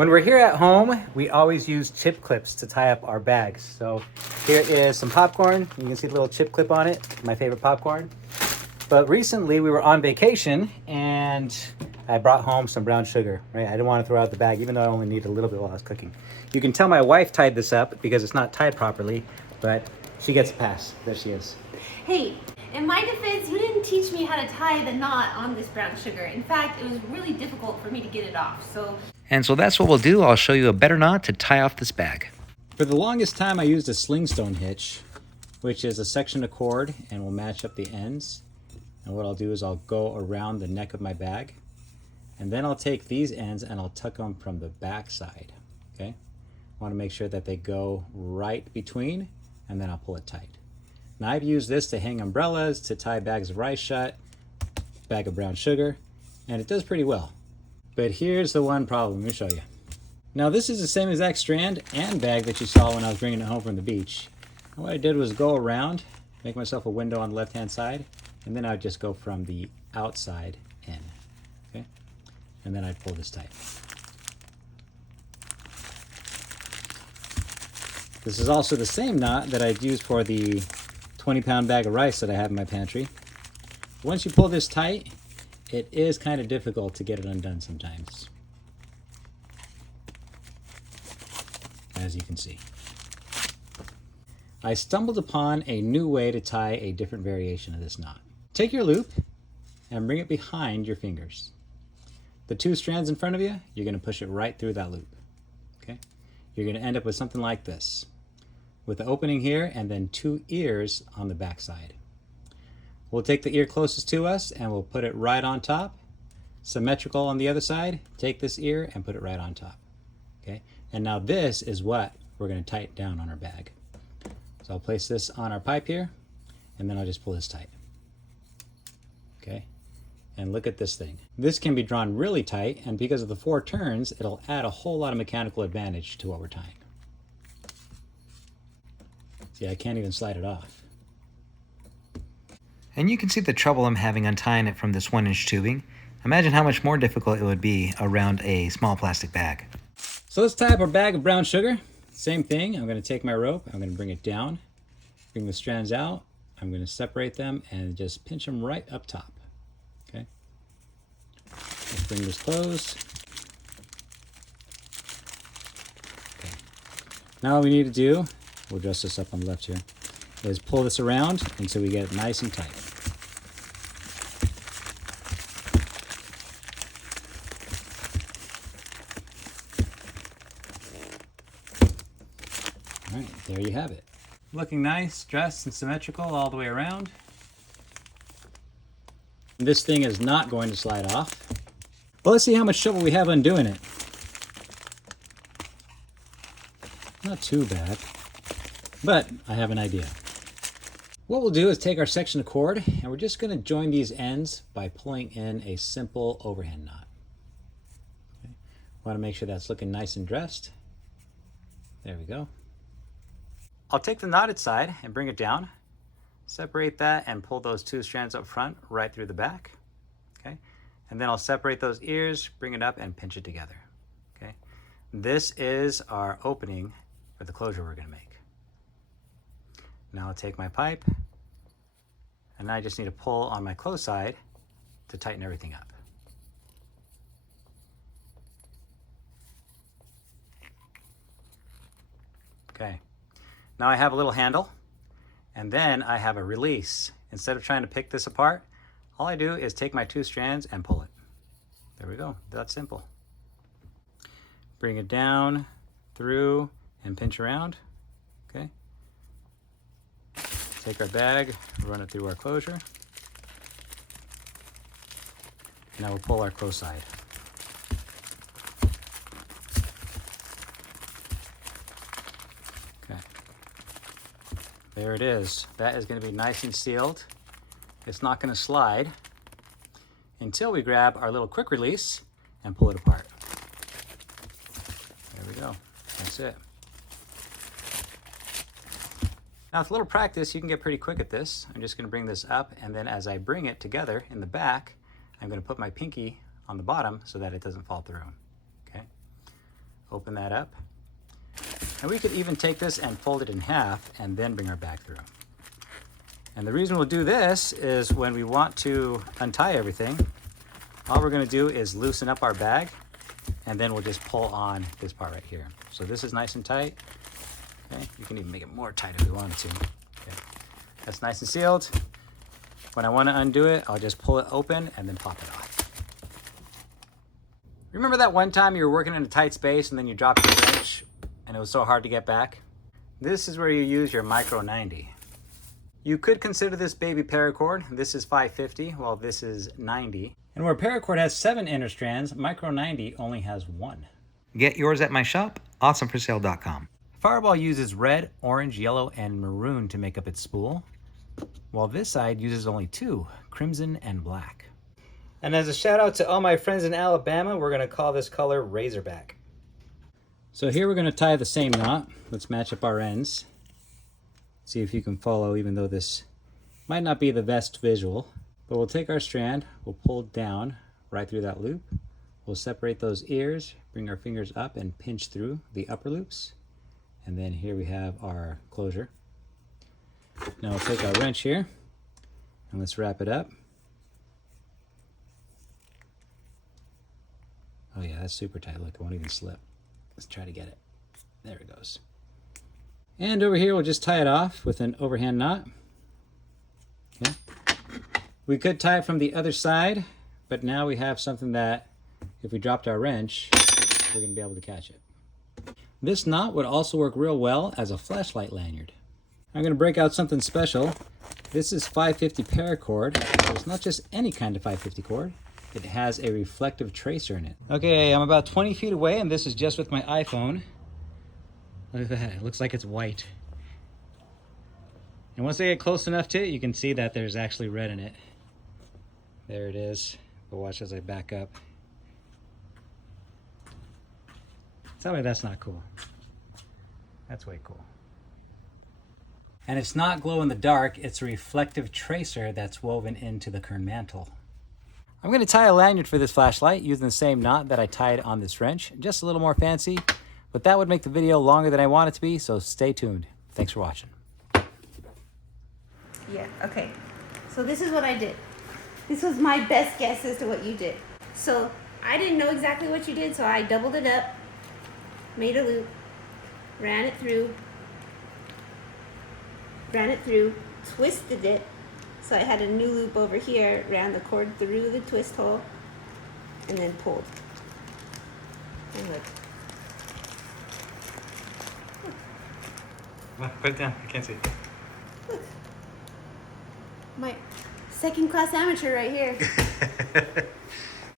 When we're here at home, we always use chip clips to tie up our bags. So here is some popcorn. You can see the little chip clip on it, my favorite popcorn. But recently we were on vacation and I brought home some brown sugar, right? I didn't want to throw out the bag, even though I only needed a little bit while I was cooking. You can tell my wife tied this up because it's not tied properly, but she gets a pass. There she is. Hey, in my defense, you didn't teach me how to tie the knot on this brown sugar. In fact, it was really difficult for me to get it off, And so that's what we'll do. I'll show you a better knot to tie off this bag. For the longest time, I used a slingstone hitch, which is a section of cord and will match up the ends. And what I'll do is I'll go around the neck of my bag, and then I'll take these ends and I'll tuck them from the back side, okay? I want to make sure that they go right between, and then I'll pull it tight. Now I've used this to hang umbrellas, to tie bags of rice shut, bag of brown sugar, and it does pretty well. But here's the one problem. Let me show you. Now this is the same exact strand and bag that you saw when I was bringing it home from the beach. And what I did was go around, make myself a window on the left-hand side, and then I'd just go from the outside in, okay? And then I'd pull this tight. This is also the same knot that I'd use for the 20-pound bag of rice that I have in my pantry. Once you pull this tight, it is kind of difficult to get it undone sometimes, as you can see. I stumbled upon a new way to tie a different variation of this knot. Take your loop and bring it behind your fingers. The two strands in front of you, you're going to push it right through that loop, okay? You're going to end up with something like this, with the opening here and then two ears on the back side. We'll take the ear closest to us and we'll put it right on top. Symmetrical on the other side, take this ear and put it right on top, okay? And now this is what we're going to tighten down on our bag. So I'll place this on our pipe here, and then I'll just pull this tight, okay? And look at this thing. This can be drawn really tight, and because of the 4 turns, it'll add a whole lot of mechanical advantage to what we're tying. See, I can't even slide it off. And you can see the trouble I'm having untying it from this 1-inch tubing. Imagine how much more difficult it would be around a small plastic bag. So let's tie up our bag of brown sugar. Same thing, I'm going to take my rope, I'm going to bring it down, bring the strands out, I'm going to separate them and just pinch them right up top, okay? Let's bring this closed. Okay. Now what we need to do, we'll adjust this up on the left here, is pull this around until we get it nice and tight. All right, there you have it. Looking nice, dressed and symmetrical all the way around. This thing is not going to slide off. Well, let's see how much trouble we have undoing it. Not too bad, but I have an idea. What we'll do is take our section of cord and we're just going to join these ends by pulling in a simple overhand knot. Okay. Want to make sure that's looking nice and dressed. There we go. I'll take the knotted side and bring it down, separate that and pull those 2 strands up front right through the back, okay? And then I'll separate those ears, bring it up and pinch it together, okay? This is our opening for the closure we're gonna make. Now I'll take my pipe and I just need to pull on my closed side to tighten everything up. Okay. Now I have a little handle, and then I have a release. Instead of trying to pick this apart, all I do is take my 2 strands and pull it. There we go, that's simple. Bring it down, through, and pinch around, okay? Take our bag, run it through our closure. Now we'll pull our closed side. There it is. That is going to be nice and sealed. It's not going to slide until we grab our little quick release and pull it apart. There we go. That's it. Now with a little practice, you can get pretty quick at this. I'm just going to bring this up, and then as I bring it together in the back, I'm going to put my pinky on the bottom so that it doesn't fall through. Okay. Open that up. And we could even take this and fold it in half and then bring our bag through. And the reason we'll do this is when we want to untie everything, all we're going to do is loosen up our bag, and then we'll just pull on this part right here. So this is nice and tight. Okay, you can even make it more tight if you wanted to. Okay. That's nice and sealed. When I want to undo it, I'll just pull it open and then pop it off. Remember that one time you were working in a tight space and then you dropped your wrench and it was so hard to get back? This is where you use your micro 90. You could consider this baby paracord. This is 550, while this is 90. And where paracord has 7 inner strands, micro 90 only has 1. Get yours at my shop, awesomeforsale.com. Fireball uses red, orange, yellow, and maroon to make up its spool, while this side uses only 2, crimson and black. And as a shout out to all my friends in Alabama, we're going to call this color Razorback. So here we're going to tie the same knot. Let's match up our ends. See if you can follow, even though this might not be the best visual. But we'll take our strand, we'll pull down right through that loop. We'll separate those ears, bring our fingers up and pinch through the upper loops. And then here we have our closure. Now we'll take our wrench here and let's wrap it up. Oh yeah, that's super tight. Look, it won't even slip. Let's try to get it. There it goes. And over here, we'll just tie it off with an overhand knot. Okay. We could tie it from the other side, but now we have something that if we dropped our wrench, we're going to be able to catch it. This knot would also work real well as a flashlight lanyard. I'm going to break out something special. This is 550 paracord. It's not just any kind of 550 cord. It has a reflective tracer in it. Okay, I'm about 20 feet away, and this is just with my iPhone. Look at that, it looks like it's white. And once I get close enough to it, you can see that there's actually red in it. There it is. But watch as I back up. Tell me that's not cool. That's way cool. And it's not glow in the dark, it's a reflective tracer that's woven into the kern mantle. I'm going to tie a lanyard for this flashlight using the same knot that I tied on this wrench. Just a little more fancy, but that would make the video longer than I want it to be, so stay tuned. Thanks for watching. Yeah, okay. So this is what I did. This was my best guess as to what you did. So I didn't know exactly what you did, so I doubled it up, made a loop, ran it through, twisted it. So I had a new loop over here, ran the cord through the twist hole, and then pulled. And look. Put it down, I can't see it. Look. My second class amateur right here.